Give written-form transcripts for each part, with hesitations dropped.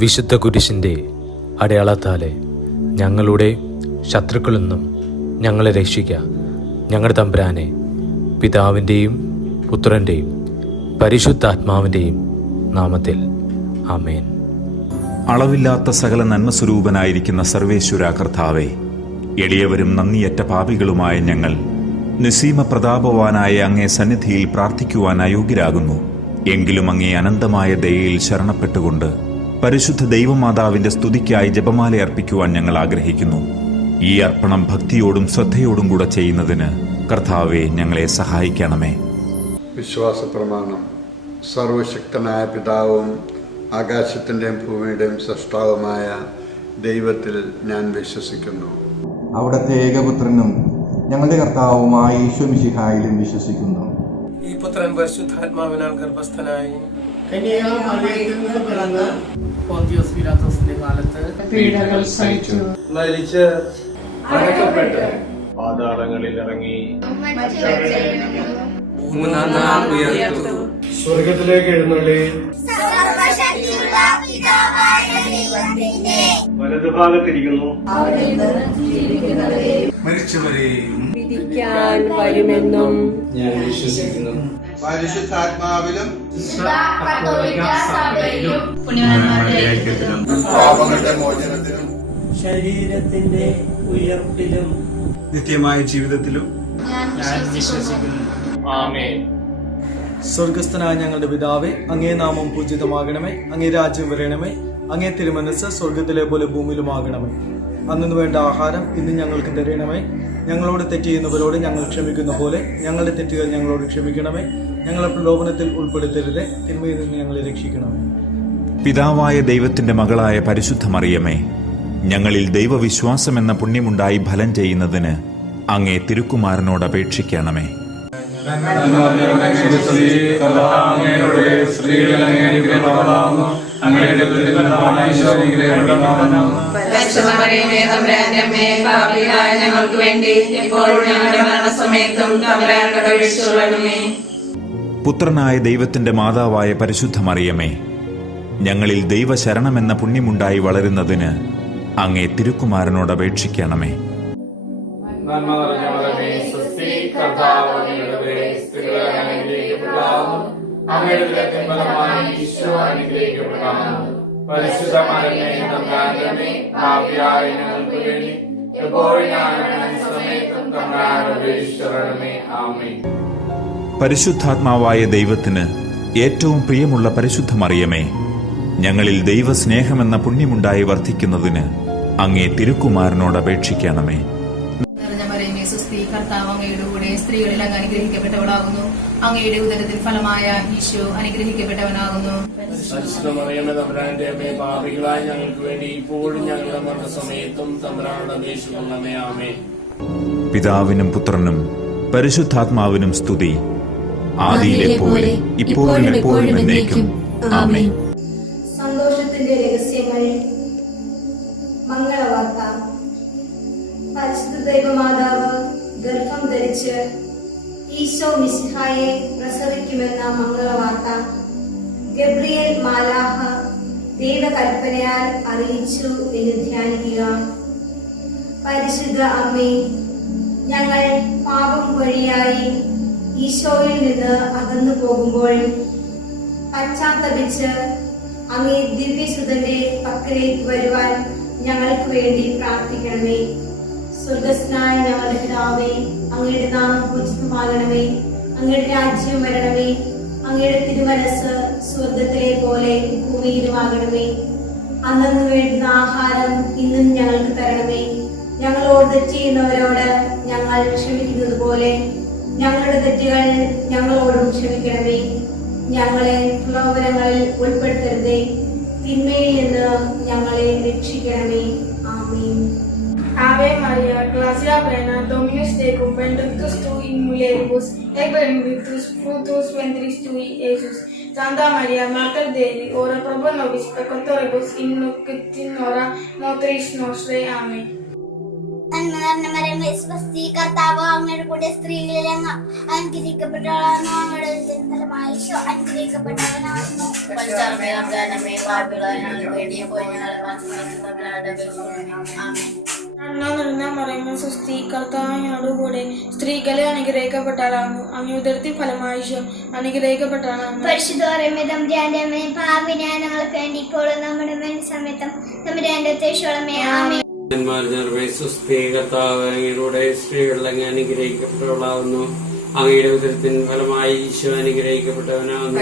വിശുദ്ധ കുരിശിൻ്റെ അടയാളത്താലെ ഞങ്ങളുടെ ശത്രുക്കളിൽ നിന്നും ഞങ്ങളെ രക്ഷിക്കുക. ഞങ്ങളുടെ തമ്പുരാനെ, പിതാവിൻ്റെയും പുത്രൻ്റെയും പരിശുദ്ധാത്മാവിൻ്റെയും നാമത്തിൽ ആമേൻ. അളവില്ലാത്ത സകല നന്മസ്വരൂപനായിരിക്കുന്ന സർവേശ്വര കർത്താവേ, എളിയവരും നന്ദിയറ്റ പാപികളുമായ ഞങ്ങൾ നിസ്സീമ പ്രതാപവാനായ അങ്ങേ സന്നിധിയിൽ പ്രാർത്ഥിക്കുവാൻ അയോഗ്യരാകുന്നു. എങ്കിലും അങ്ങേ അനന്തമായ ദയയിൽ ശരണപ്പെട്ടുകൊണ്ട് പരിശുദ്ധ ദൈവമാതാവിന്റെ സ്തുതിക്കായി ജപമാല അർപ്പിക്കുവാൻ ഞങ്ങൾ ആഗ്രഹിക്കുന്നു. ഈ അർപ്പണം ഭക്തിയോടും ശ്രദ്ധയോടും കൂടെ ചെയ്യുന്നതിന് കർത്താവെ ഞങ്ങളെ സഹായിക്കണമേ. വിശ്വാസ പ്രമാണം. സർവശക്തനായ പിതാവും ആകാശത്തിൻ്റെയും ഭൂമിയുടെയും സൃഷ്ടാവുമായ ദൈവത്തിൽ ഞാൻ വിശ്വസിക്കുന്നു. അവിടുത്തെ ഏകപുത്രനും ഞങ്ങളുടെ കർത്താവുമായ യേശു മിശിഹായിലും വിശ്വസിക്കുന്നു. ഈ പുത്രൻ പരിശുദ്ധാത്മാവിനാൽ ഗർഭസ്ഥനായി കാലത്ത് പീഡകൾ സഹിച്ചു, മരിച്ച് അടക്കപ്പെട്ട് പാതാളങ്ങളിൽ ഇറങ്ങി മൂന്നാം നാൾ ഉയർത്തു, സ്വർഗത്തിലേക്ക് എഴുന്നള്ളി വലതുഭാഗത്തിരിക്കുന്നു. മരിച്ചവരെയും വിധിക്കാൻ വരുമെന്നും ഞാൻ വിശ്വസിക്കുന്നു. പരിശുദ്ധാത്മാവിലും പാപങ്ങളുടെ മോചനത്തിലും ശരീരത്തിന്റെ ഉയർപ്പിലും നിത്യമായ ജീവിതത്തിലും ഞാൻ വിശ്വസിക്കുന്നു. ആമേൻ. സ്വർഗസ്ഥനായ ഞങ്ങളുടെ പിതാവേ, അങ്ങേ നാമം പൂജിതമാകണമേ. അങ്ങേ രാജ്യം വരണമേ. അങ്ങേ തിരുമനസ് സ്വർഗത്തിലെ പോലെ ഭൂമിയിലുമാകണമേ. അന്നു വേണ്ട ആഹാരം ഇന്ന് ഞങ്ങൾക്ക് തരണമേ. ഞങ്ങളോട് തെറ്റ് ചെയ്യുന്നവരോട് ഞങ്ങൾ ക്ഷമിക്കുന്ന പോലെ ഞങ്ങളുടെ തെറ്റുകൾ ഞങ്ങളോട് ക്ഷമിക്കണമേ. ഞങ്ങളെ പ്രലോഭനത്തിൽ ഉൾപ്പെടുത്തരുതേ, തിന്മയിൽ നിന്ന് ഞങ്ങളെ രക്ഷിക്കണമേ. പിതാവായ ദൈവത്തിന്റെ മകളായ പരിശുദ്ധ മറിയമേ, ഞങ്ങളിൽ ദൈവവിശ്വാസം എന്ന പുണ്യമുണ്ടായി ഫലം ചെയ്യുന്നതിന് അങ്ങേ തിരുക്കുമാരനോട് അപേക്ഷിക്കണമേ. ഞങ്ങൾക്ക് വേണ്ടി എപ്പോഴും ഞങ്ങളുടെ മരണസമയത്തും തമ്പുരാനോട് അപേക്ഷിച്ചുകൊള്ളണമേ. പുത്രനായ ദൈവത്തിന്റെ മാതാവായ പരിശുദ്ധ മറിയമേ, ഞങ്ങളിൽ ദൈവശരണമെന്ന പുണ്യമുണ്ടായി വളരുന്നതിന് അങ്ങേ തിരുക്കുമാരനോട് അപേക്ഷിക്കണമേ. പരിശുദ്ധാത്മാവായ ദൈവത്തിന് ഏറ്റവും പ്രിയമുള്ള പരിശുദ്ധ മറിയമേ, ഞങ്ങളിൽ ദൈവസ്നേഹമെന്ന പുണ്യമുണ്ടായി വർദ്ധിക്കുന്നതിന് അങ്ങേ തിരുക്കുമാരനോട് അപേക്ഷിക്കണമേ. കർത്താവ് അങ്ങയുടെ കൂടെ സ്ത്രീകളിൽ അങ്ങ് അനുഗ്രഹിക്കപ്പെട്ടവളാകുന്നു. അങ്ങയുടെ ഉദരത്തിൽ ഫലമായ ഈശോ അനുഗ്രഹിക്കപ്പെട്ടവനാകുന്നു. പാപികളായ ഞങ്ങൾക്ക് വേണ്ടി ഇപ്പോഴും ഞങ്ങളുടെ മരണസമയത്തും തമ്പുരാനോട് അപേക്ഷിക്കണമേ. ആമേൻ. പിതാവിനും പുത്രനും പരിശുദ്ധാത്മാവിനും സ്തുതി, ആദിയിലെ പോലെ ഇപ്പോഴും എപ്പോഴും എന്നേക്കും. ആമേൻ. സന്തോഷത്തിന്റെ രഹസ്യങ്ങൾ. മംഗളവാർത്ത. പരിശുദ്ധ ദൈവമാതാവ് ഗർഭം ധരിച്ച് ഈശോ മിശിഹായെ പ്രസവിക്കുമെന്ന മംഗളവാർത്ത ഗബ്രിയേൽ മാലാഖ ദൈവകൽപ്പനയാൽ അറിയിച്ചു എന്ന് ധ്യാനിക്കുക. പരിശുദ്ധ അമ്മേ, ഞങ്ങൾ പാപം വഴിയായി ഈശോയിൽ നിന്ന് അകന്നു പോകുമ്പോൾ പശ്ചാത്തപിച്ച് അങ്ങേ ദിവ്യസുതന്റെ പക്കലേക്ക് വരുവാൻ ഞങ്ങൾക്ക് വേണ്ടി പ്രാർത്ഥിക്കണമേ. സ്വർഗസ്നായ ഞങ്ങളുടെ പിതാവേ, അങ്ങയുടെ നാമം പൂജിതമാകണമേ. അങ്ങയുടെ രാജ്യം വരണമേ. അങ്ങയുടെ തിരുമനസ് സ്വർഗത്തിലെ പോലെ ഭൂമിയിലുമാകണമേ. അന്നു വേണ്ടുന്ന ആഹാരം ഇന്നും ഞങ്ങൾക്ക് തരണമേ. ഞങ്ങളോട് തെറ്റ് ചെയ്യുന്നവരോട് ഞങ്ങൾ ക്ഷമിക്കുന്നത് പോലെ ഞങ്ങളുടെ തെറ്റുകൾ ഞങ്ങളോടും ക്ഷമിക്കണമേ. ഞങ്ങളെ പ്രലോഭനങ്ങളിൽ ഉൾപ്പെടുത്തരുതേ, തിന്മയിൽ നിന്ന് ഞങ്ങളെ രക്ഷിക്കണമേ. ആമേൻ. Ave Maria, gratia plena, Dominus tecum, benedictus tu in mulieribus, et benedictus fructus ventris tui, Iesus. Santa Maria, Mater Dei, ora pro nobis peccatoribus, in nunc et in hora mortis nostrae. Amen. കർത്താവ് അങ്ങയുടെ കൂടെ സ്ത്രീകളിൽ അങ്ങ് അനുഗ്രഹിക്കപ്പെട്ടവളാണ്. അങ്ങയുടെ ഉദരത്തിൻ ഫലമായി ഈശോ അനുഗ്രഹിക്കപ്പെട്ടവനാകുന്നു. സുസ്തി കർത്താവിനോടുകൂടെ സ്ത്രീകളെ അനുഗ്രഹിക്കപ്പെട്ടവളാകുന്നു. അങ്ങേ ഉദരത്തിൻ ഫലമായി ഈശോ അനുഗ്രഹിക്കപ്പെട്ടവനാകുന്നു. പരിശുദ്ധ മറിയമേ തമ്പുരാന്റെ അമ്മേ, പാപികളായ ഞങ്ങൾക്ക് വേണ്ടി ഇപ്പോഴും നമ്മുടെ മരണസമയത്തും തമ്പുരാന്റെ ഉദ്ദേശിച്ചോളമേ. ആമേൻ. സുസ്തി കർത്താവ് അങ്ങയുടെ സ്ത്രീകളിൽ അങ്ങ് അനുഗ്രഹിക്കപ്പെട്ടവളാകുന്നു. അങ്ങയുടെ ഉദരത്തിൻ ഫലമായി ഈശോ അനുഗ്രഹിക്കപ്പെട്ടവനാകുന്നു.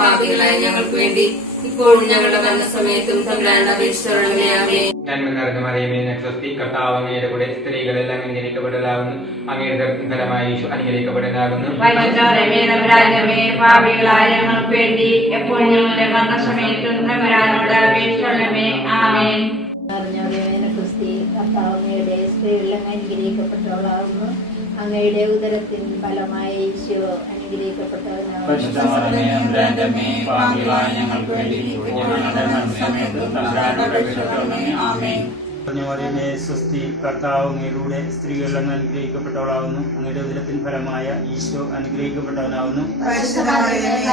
പാപികളായ ഞങ്ങൾക്ക് വേണ്ടി ഇപ്പോഴും ഞങ്ങളുടെ മരണസമയത്തും തമ്പുരാനോട് അപേക്ഷിച്ചുകൊള്ളണമേ. ആമേൻ. നന്മ നിറഞ്ഞ മറിയമേ സ്വസ്തി കർത്താവ് അങ്ങയുടെ കൂടെ സ്ത്രീകളെല്ലാം അനുഗ്രഹിക്കപ്പെട്ടതാകുന്നു. അങ്ങയുടെ ഉദരത്തിൻ ഫലമായി ഈശോ അനുഗ്രഹിക്കപ്പെട്ടതാകുന്നു. പാപികളായ ഞങ്ങൾക്ക് വേണ്ടി എപ്പോഴും ഞങ്ങളുടെ മരണസമയത്തും തമ്പുരാനോട് അപേക്ഷിച്ചുകൊള്ളണമേ. ആമേൻ. കർത്താവങ്ങയുടെ സ്ത്രീകളിലും അനുഗ്രഹിക്കപ്പെട്ടവളാകുന്നു. അങ്ങയുടെ ഉദരത്തിൻ ഫലമായി ഈശോ അനുഗ്രഹിക്കപ്പെട്ടവനാകുന്നു. സ്വസ്തി കർത്താവ് അങ്ങയുടെ സ്ത്രീകളിലും അനുഗ്രഹിക്കപ്പെട്ടവളാകുന്നു. അങ്ങയുടെ ഉദരത്തിൻ ഫലമായ ഈശോ അനുഗ്രഹിക്കപ്പെട്ടവനാകുന്നു. അങ്ങയുടെ ഉദരത്തിൻ ഫലമായി ഈശോ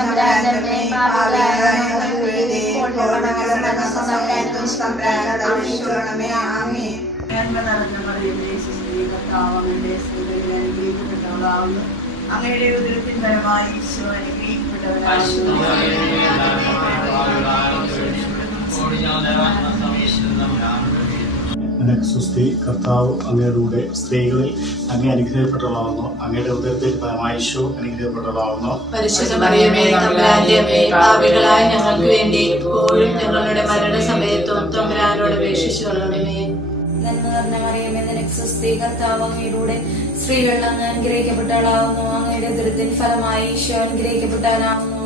സുസ്തി കർത്താവ് അങ്ങയുടെ കൂടെ സ്ത്രീകളിൽ അങ്ങേ അനുഗ്രഹിക്കപ്പെട്ടവളാകുന്നു. അങ്ങയുടെ ഉദരത്തിൽ ഫലമായി ഈശോ അനുഗ്രഹിക്കപ്പെട്ടവളാകുന്നു. പരിശുദ്ധ മറിയമേ തമ്പുരാന്റെ അമ്മേ, പാപികളായ ഞങ്ങൾക്ക് വേണ്ടി ഇപ്പോഴും ഞങ്ങളുടെ മരണസമയത്തും തമ്പുരാനോട് അപേക്ഷിച്ചുകൊള്ളണമേ. നന്മ നിറഞ്ഞ മറിയമേ നിനക്ക് സുസ്തി കർത്താവ് അങ്ങയുടെ സ്ത്രീകളിൽ അങ്ങ് അനുഗ്രഹിക്കപ്പെട്ടവളാകുന്നു. അങ്ങയുടെ ഉദരത്തിൻ ഫലമായി ഈശോ അനുഗ്രഹിക്കപ്പെട്ടവനാകുന്നു.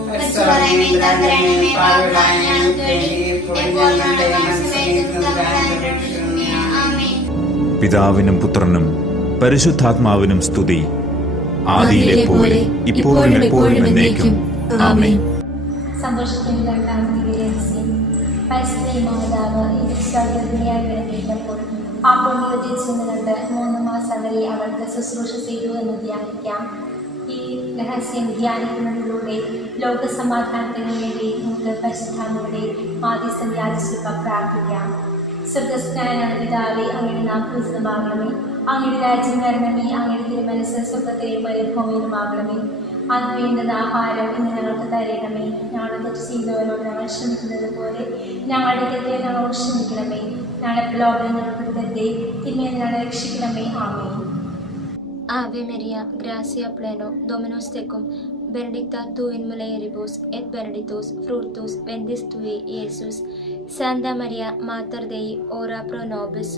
പിതാവിനും പുത്രനും പരിശുദ്ധാത്മാവിനും സ്തുതി. ആദിയിലെ പോലെ ഇപ്പോഴും എപ്പോഴും എന്നേക്കും. ആമേൻ. സന്തോഷത്തിന്റെ രഹസ്യം. പരിശുദ്ധ മാതാവ് ഗർഭിണിയായിപ്പോൾ ആ പുണ്യവതിയിൽ ചെന്ന് കണ്ട് 3 മാസം വരെ അവൾക്ക് ശുശ്രൂഷ ചെയ്തു എന്ന് ധ്യാനിക്കാം. ഈ രഹസ്യം ധ്യാനിക്കുന്നതിലൂടെ ലോകസമാധാനത്തിന് വേണ്ടി നമുക്ക് പരിശുദ്ധാത്മാവിന്റെ മാധ്യസ്ഥം യാചിച്ച് പ്രാർത്ഥിക്കാം. സ്വർഗ്ഗസ്ഥനായ പിതാവേ, അങ്ങയുടെ നാമം പൂജിതമാകണമേ. അങ്ങയുടെ രാജ്യം വരണമേ. അങ്ങയുടെ തിരുമനസ്സ് സ്വർഗ്ഗത്തിലെ പോലെ ഭൂമിയിലുമാകണമേ. അന്ന് വേണ്ടുന്ന ആഹാരം ഇന്ന് ഞങ്ങൾക്ക് തരണമേ. ഞങ്ങളുടെ തെറ്റ് ചെയ്യുന്നവരോട് ഞങ്ങൾ ക്ഷമിക്കുന്നത് പോലെ ഞങ്ങളുടെ തെറ്റ് ഞങ്ങളോട് ക്ഷമിക്കണമേ. ഞങ്ങളുടെ പ്രലോഭനം ഉൾപ്പെടുത്തരുതേ, തിന്മയിൽ ഞങ്ങളെ രക്ഷിക്കണമേ. ആമേൻ. Ave Maria, gracia pleno, Dominus tecum, benedicta tu in mulieribus, et benedictus fructus ventris tui, Iesus. Santa Maria, Mater Dei, ora pro nobis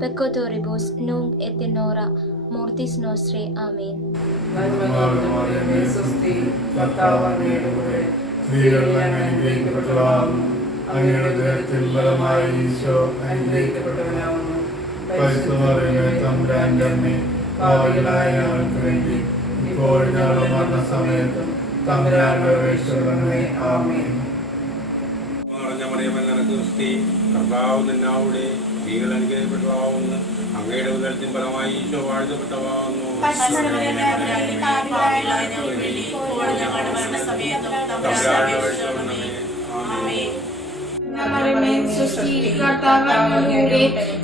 peccatoribus, nunc et in hora mortis nostrae. Amen. സുസ്തി കർത്താവ് അങ്ങയുടെ കൂടെ സ്ത്രീകളിൽ അങ്ങ് അനുഗ്രഹിക്കപ്പെട്ടവളാകുന്നു. അങ്ങയുടെ ഉദരത്തിൻ ഫലമായി ഈശോ അനുഗ്രഹിക്കപ്പെട്ടവനാകുന്നു. പരിശുദ്ധ മറിയമേ തമ്പുരാന്റെ അമ്മേ, പാപികളായ ഞങ്ങൾക്ക് വേണ്ടി ഇപ്പോഴും ഞങ്ങളുടെ മരണസമയത്തും തമ്പുരാനോട് അപേക്ഷിച്ചുകൊള്ളണമേ. ആമേൻ. കർത്താവ് നിന്നാവിടെ സ്ത്രീകൾ അനുഗ്രഹിക്കപ്പെട്ടതാവുന്നു. അങ്ങയുടെ ഉദരത്തിൻ ഫലമായി ഈശോ വാഴ്ത്തപ്പെട്ടതാവുന്നു.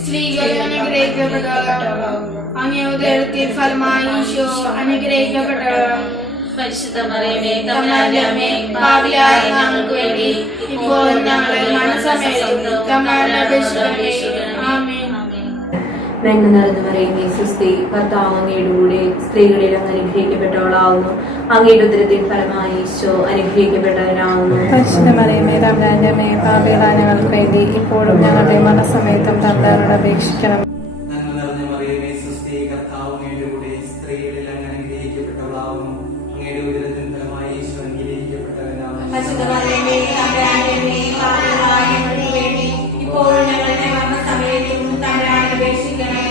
സ്ത്രീകൾ അനുഗ്രഹിക്കപ്പെട്ടവളാകുന്നു. അങ്ങേ ഉദരത്തിൻ ഫലമായി ഈശോ അനുഗ്രഹിക്കപ്പെട്ടവളാകുന്നു. പരിശുദ്ധ മറിയമേ തമ്പുരാന്റെ അമ്മേ, പാപികളായ ഞങ്ങൾക്ക് വേണ്ടി ഇപ്പോഴും ഞങ്ങളുടെ മരണസമയത്തും തമ്പുരാനോട് അപേക്ഷിച്ചുകൊള്ളണമേ. ആമേൻ. നന്മ നിറഞ്ഞ മറിയമേ സുസ്തി കർത്താവ് അങ്ങയുടെ കൂടെ സ്ത്രീകളിൽ അങ്ങ് അനുഗ്രഹിക്കപ്പെട്ടവളാകുന്നു. അങ്ങയുടെ ഉദരത്തിൻ ഫലമായി ഈശോ അനുഗ്രഹിക്കപ്പെട്ടവനാകുന്നു. പരിശുദ്ധ മറിയമേ തമ്പുരാന്റെ അമ്മേ, പാപികളായ ഞങ്ങൾക്ക് വേണ്ടി ഇപ്പോഴും ഞങ്ങളുടെ മരണസമയത്തും തമ്പുരാനോട് അപേക്ഷിക്കണം. നന്മ നിറഞ്ഞ മറിയമേ സുസ്തി കർത്താവ് അങ്ങയുടെ കൂടെ സ്ത്രീകളിൽ അങ്ങ് അനുഗ്രഹിക്കപ്പെട്ടവളാകുന്നു. അങ്ങയുടെ ഉദരത്തിൻ ഫലമായി ഈശോ അനുഗ്രഹിക്കപ്പെട്ടവനാകുന്നു. പരിശുദ്ധ മറിയമേ തമ്പുരാന്റെ അമ്മേ, പാപികളായ ഞങ്ങൾക്ക് വേണ്ടി ഇപ്പോഴും ഞങ്ങളുടെ മരണസമയത്തും തമ്പുരാനോട് അപേക്ഷിക്കണമേ.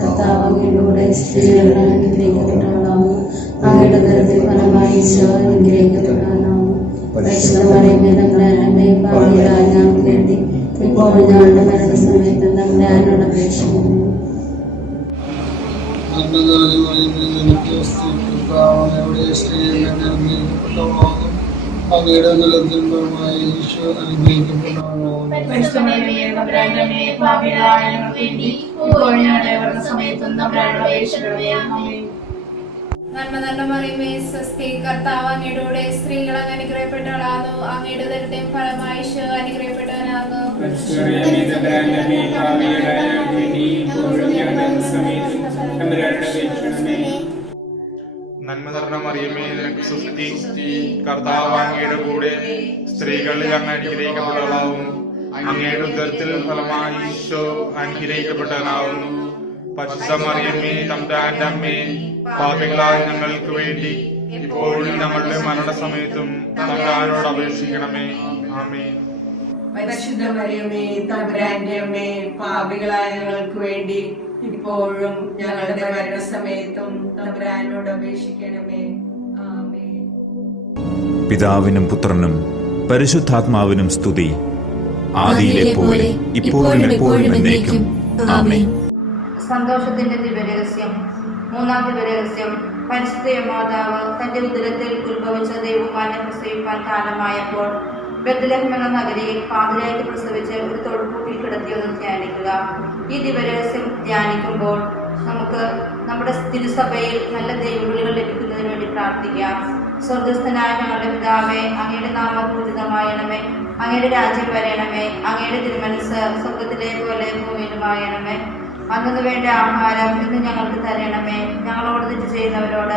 കർത്താവ് അങ്ങയുടെ കൂടെ സ്ത്രീകളിൽ അനുഗ്രഹിക്കപ്പെട്ടവളാകുന്നു. അങ്ങയുടെ ഉദരത്തിൻ ഫലമായി ഈശോ അനുഗ്രഹിക്കപ്പെട്ടവനാകുന്നു. പരിശുദ്ധ മറിയമേ തമ്പുരാന്റെ അമ്മേ, പാപികളായ ഞങ്ങൾക്ക് വേണ്ടി ഇപ്പോഴും ഞങ്ങളുടെ മരണസമയത്തും തമ്പുരാനോട് അപേക്ഷിക്കണമേ. അങ്ങയുടെ നിലനിൽപ്പുമായ ഈശോ അനുഗ്രഹിക്കപ്പെട്ടവനാകുന്നു. നന്മ നിറഞ്ഞ മറിയമേ സ്വസ്തി കർത്താവ് അങ്ങയുടെ കൂടെ സ്ത്രീകൾ അങ്ങ് അനുഗ്രഹിക്കപ്പെട്ടവളാകുന്നു. അങ്ങയുടെ ഉദരത്തിൻ ഫലമായി ഈശോ അനുഗ്രഹിക്കപ്പെട്ടവനാകുന്നു. നന്മ നിറഞ്ഞ മറിയമേ നിനക്ക് സ്വസ്തി, കർത്താവ് അങ്ങയുടെ കൂടെ സ്ത്രീകളിൽ അങ്ങ് അനുഗ്രഹിക്കപ്പെട്ടവളാകുന്നു. അങ്ങയുടെ ഉദരത്തിൽ ഫലമായി ഈശോ അനുഗ്രഹിക്കപ്പെട്ടവനാകുന്നു. പരിശുദ്ധ മറിയമേ തമ്പുരാന്റെ അമ്മേ, പാപികളായ ഞങ്ങൾക്ക് വേണ്ടി ഇപ്പോഴും ഞങ്ങളുടെ മരണസമയത്തും തമ്പുരാനോട് അപേക്ഷിക്കണമേ. ആമേൻ. പരിശുദ്ധ മറിയമേ തമ്പുരാന്റെ അമ്മേ, പാപികളായ ഞങ്ങൾക്ക് വേണ്ടി ഇപ്പോഴും ഞങ്ങളുടെ മരണസമയത്തും തമ്പുരാനോട് അപേക്ഷിക്കണമേ. ആമേൻ. പിതാവിനും പുത്രനും പരിശുദ്ധാത്മാവിനും സ്തുതി, ആദിയിലെ പോലെ ഇപ്പോഴും എപ്പോഴും എന്നേക്കും. ആമേൻ. സന്തോഷത്തിന്റെ ദിവ്യരഹസ്യം. മൂന്നാം ദിവ്യരഹസ്യം. പരിശുദ്ധ മാതാവ് തന്റെ ഉദരത്തിൽ ഉത്ഭവിച്ച ദൈവമാനെ പ്രസവിപ്പാൻ കാലമായപ്പോൾ ബെത്ലഹേം എന്ന നഗരിയിൽ പാതിരായ്ക്ക് പ്രസവിച്ച് ഒരു തൊഴുപ്പൂട്ടിൽ കിടത്തിയൊന്ന് ധ്യാനിക്കുക. ഈ ദിവ്യരഹസ്യം ധ്യാനിക്കുമ്പോൾ നമുക്ക് നമ്മുടെ തിരുസഭയിൽ നല്ല ദൈവവിളികൾ ലഭിക്കുന്നതിന് വേണ്ടി പ്രാർത്ഥിക്കാം. സ്വർഗസ്ഥനായ ഞങ്ങളുടെ പിതാവേ, അങ്ങയുടെ നാമം പൂജിതമായണമേ, അങ്ങയുടെ രാജ്യം വരണമേ, അങ്ങയുടെ തിരുമനസ്സ് സ്വർഗത്തിലെ പോലെ ഭൂമിയിലുമായണമേ. അന്നു വേണ്ട ആഹാരം ഇന്ന് ഞങ്ങൾക്ക് തരണമേ. ഞങ്ങളോട് തെറ്റ് ചെയ്യുന്നവരോട്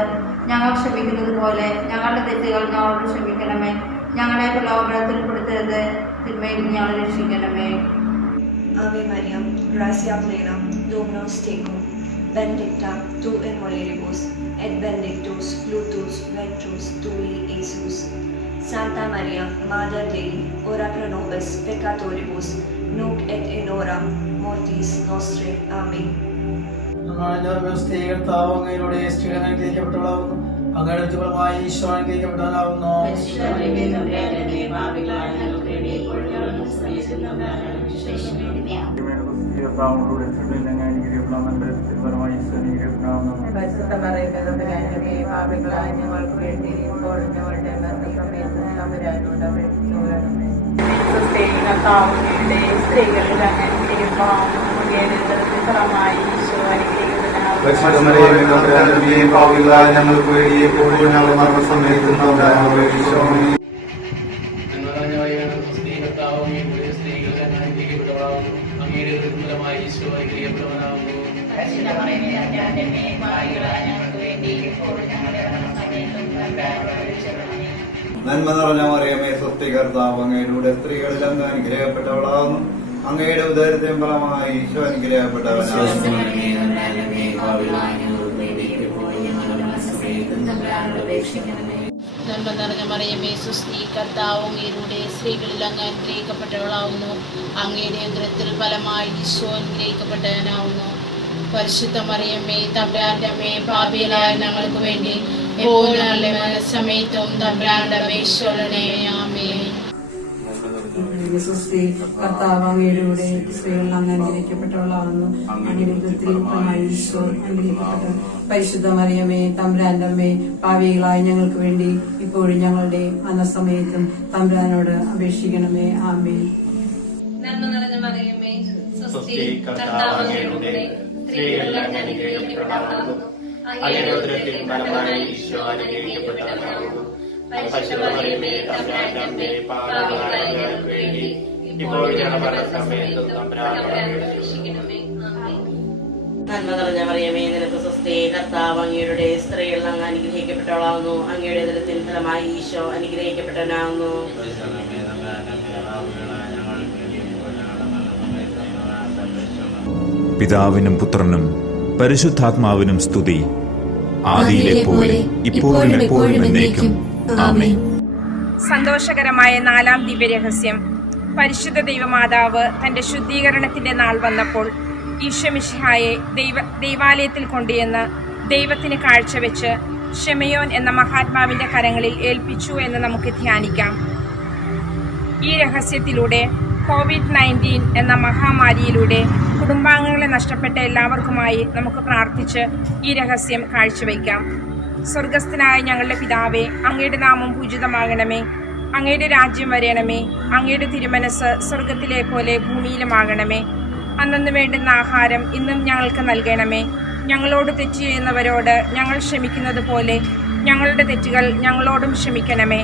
ഞങ്ങൾ ക്ഷമിക്കുന്നത് പോലെ ഞങ്ങളുടെ തെറ്റുകൾ ഞങ്ങളോട് ക്ഷമിക്കണമേ. ഞങ്ങളെ പ്രലോഭനത്തിൽ പെടുത്തരുത്, തിന്മയിൽ ഞങ്ങളെ രക്ഷിക്കണമേ. Ave Maria, gratia plena, Dominus tecum, benedicta tu in mulieribus, et benedictus fructus ventris tui, Iesus. Santa Maria, Mater Dei, ora pro nobis peccatoribus, nunc et in hora mortis nostrae. Amen. കർത്താവ് അങ്ങയുടെ സ്ത്രീകൾ അനുഗ്രഹിക്കപ്പെട്ടവളാകുന്നു. അങ്ങയുടെ ഫലമായി ഈശോ അനുഗ്രഹിക്കപ്പെട്ടവനാകുന്നു. ഞങ്ങൾക്ക് വേണ്ടി എപ്പോഴും ഞങ്ങളുടെ മരണസമയത്തും തമ്പുരാനോട് അപേക്ഷിക്കണമേ. നന്മ നിറഞ്ഞ മറിയമേ സ്വസ്തി, കർത്താവ് അങ്ങയുടെ സ്ത്രീകളിൽ അങ്ങ് അനുഗ്രഹിക്കപ്പെട്ടവളാകുന്നു. അങ്ങയുടെ ഉദരത്തിൻ ഫലമായി ഈശോ അനുഗ്രഹിക്കപ്പെട്ടവനാകുന്നു. നന്മ നിറഞ്ഞ മറിയമേ സ്വസ്തി, കർത്താവ് അങ്ങയുടെ സ്ത്രീകളിൽ അങ്ങ് അനുഗ്രഹിക്കപ്പെട്ടവളാകുന്നു. അങ്ങയുടെ ഉദരത്തിൽ ഫലമായി ഈശോ അനുഗ്രഹിക്കപ്പെട്ടവനാകുന്നു. പരിശുദ്ധ മറിയമ്മേ തമ്പുരാന്റെ അമ്മേ, പാപികളായ ഞങ്ങൾക്ക് വേണ്ടി എപ്പോഴും ഞങ്ങളുടെ മരണസമയത്തും തമ്പുരാനോട് അപേക്ഷിക്കണമേ. ആമേൻ. കർത്താവ് അങ്ങയുടെ സ്ത്രീകൾ അങ്ങ് അനുഗ്രഹിക്കപ്പെട്ടവളാകുന്നു. അങ്ങയുടെ ഉദരത്തിൽ ഫലമായി ഈശോ അനുഗ്രഹിക്കപ്പെട്ടവൻ. പരിശുദ്ധ മറിയമേ തമ്പുരാന്റെ അമ്മേ, പാപികളായ ഞങ്ങൾക്ക് വേണ്ടി ഇപ്പോഴും ഞങ്ങളുടെ മരണസമയത്തും തമ്പുരാനോട് അപേക്ഷിക്കണമേ. ആമേൻ. നന്മ നിറഞ്ഞ മറിയമേ സ്വസ്തി, കർത്താവ് അങ്ങയുടെ സ്ത്രീകളിൽ അങ്ങ് അനുഗ്രഹിക്കപ്പെട്ടവളാകുന്നു. അങ്ങയുടെ ഉദരത്തിൻ ഫലമായി ഈശോ അനുഗ്രഹിക്കപ്പെട്ടവനാകുന്നു. പരിശുദ്ധ മറിയമേ തമ്പുരാന്റെ അമ്മേ, പാപികളായ ഞങ്ങൾക്ക് വേണ്ടി ഇപ്പോഴും ഞങ്ങളുടെ മരണസമയത്തും തമ്പുരാനോട് അപേക്ഷിക്കണമേ. ആമേൻ. നന്മ നിറഞ്ഞ മറിയമേ നിനക്ക് സ്വസ്തി, കർത്താവ് അങ്ങയുടെ സ്ത്രീകളിൽ അങ്ങ് അനുഗ്രഹിക്കപ്പെട്ടവളാകുന്നു. അങ്ങയുടെ ഉദരത്തിൻ ഫലമായി ഈശോ അനുഗ്രഹിക്കപ്പെട്ടവനാകുന്നു. പിതാവിനും പുത്രനും പരിശുദ്ധാത്മാവിനും സ്തുതി, ആദിയിലെ പോലെ ഇപ്പോഴും എപ്പോഴും എന്നേക്കും. ആമേൻ. സന്തോഷകരമായ നാലാം ദിവ്യരഹസ്യം. പരിശുദ്ധ ദൈവമാതാവ് തന്റെ ശുദ്ധീകരണത്തിന്റെ നാൾ വന്നപ്പോൾ ഈശോമിശിഹായെ ദൈവാലയത്തിൽ കൊണ്ടുവന്ന് ദൈവത്തിന് കാഴ്ചവെച്ച് ഷെമയോൻ എന്ന മഹാത്മാവിന്റെ കരങ്ങളിൽ ഏൽപ്പിച്ചു എന്ന് നമുക്ക് ധ്യാനിക്കാം. ഈ രഹസ്യത്തിലൂടെ COVID-19 എന്ന മഹാമാരിയിലൂടെ കുടുംബാംഗങ്ങളെ നഷ്ടപ്പെട്ട എല്ലാവർക്കുമായി നമുക്ക് പ്രാർത്ഥിച്ച് ഈ രഹസ്യം കാഴ്ചവെക്കാം. സ്വർഗസ്ഥനായ ഞങ്ങളുടെ പിതാവേ, അങ്ങയുടെ നാമം പൂജിതമാകണമേ. അങ്ങയുടെ രാജ്യം വരയണമേ. അങ്ങയുടെ തിരുമനസ് സ്വർഗത്തിലെ പോലെ ഭൂമിയിലുമാകണമേ. അന്നന്ന് വേണ്ടുന്ന ആഹാരം ഇന്നും ഞങ്ങൾക്ക് നൽകണമേ. ഞങ്ങളോട് തെറ്റ് ചെയ്യുന്നവരോട് ഞങ്ങൾ ക്ഷമിക്കുന്നത് പോലെ ഞങ്ങളുടെ തെറ്റുകൾ ഞങ്ങളോടും ക്ഷമിക്കണമേ.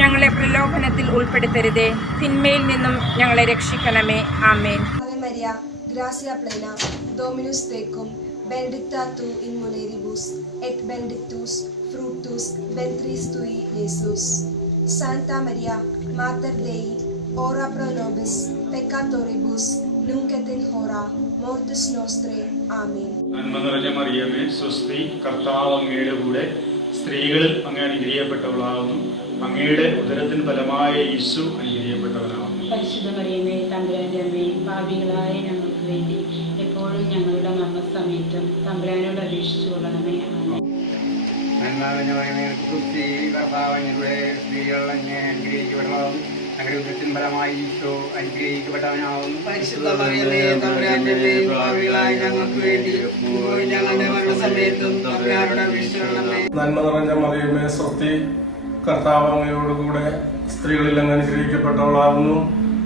ഞങ്ങളെ പ്രലോഭനത്തിൽ ഉൾപ്പെടുത്തരുതേ, തിന്മയിൽ നിന്നും ഞങ്ങളെ രക്ഷിക്കണമേ. ആമേൻ. Maria, gracia plena, Dominus tecum, benedicta tu in mulieribus, et benedictus fructus ventris tui, Iesus. Santa Maria, Mater Dei, ora pro nobis peccatoribus, nunc et in hora mortis nostrae. Amen. നന്മ നിറഞ്ഞ മറിയമേ, സ്വസ്തി, കർത്താവ് അങ്ങയുടെ കൂടെ, സ്ത്രീകളിൽ അങ്ങ് അനുഗ്രഹിക്കപ്പെട്ടവളാകുന്നു. അങ്ങയുടെ ഉദരത്തിൻ ഫലമായ യേശു അനുഗ്രഹിക്കപ്പെട്ടവനാകുന്നു. പരിശുദ്ധ മറിയമേ, തമ്പുരാന്റെ അമ്മേ, പാപികളായ ഞങ്ങൾക്ക് വേണ്ടി എപ്പോഴും ഞങ്ങളുടെ മരണസമയത്തും തമ്പുരാനോട് അപേക്ഷിച്ചു കൊള്ളണമേ. ആമേൻ. നന്മ നിറഞ്ഞ മറിയമേ, സ്വസ്തി, കർത്താവ് അങ്ങയുടെ സ്ത്രീകൾ അങ്ങ് അനുഗ്രഹിക്കപ്പെട്ടവളാകുന്നു. അങ്ങയുടെ ഉദരത്തിൻ ഫലമായി ഈശോ അനുഗ്രഹിക്കപ്പെട്ടവനാകുന്നു. പരിശുദ്ധ മറിയമേ, തമ്പുരാന്റെ അമ്മേ, പാപികളായ ഞങ്ങൾക്ക് വേണ്ടി എപ്പോഴും ഞങ്ങളുടെ മരണസമയത്തും തമ്പുരാനോട് അപേക്ഷിച്ചു കൊള്ളണമേ. നന്മ നിറഞ്ഞ മറിയമേ, സ്വസ്തി, കർത്താവ് അങ്ങയോടുകൂടെ, സ്ത്രീകളിൽ അങ്ങ് അനുഗ്രഹിക്കപ്പെട്ടവളാകുന്നു.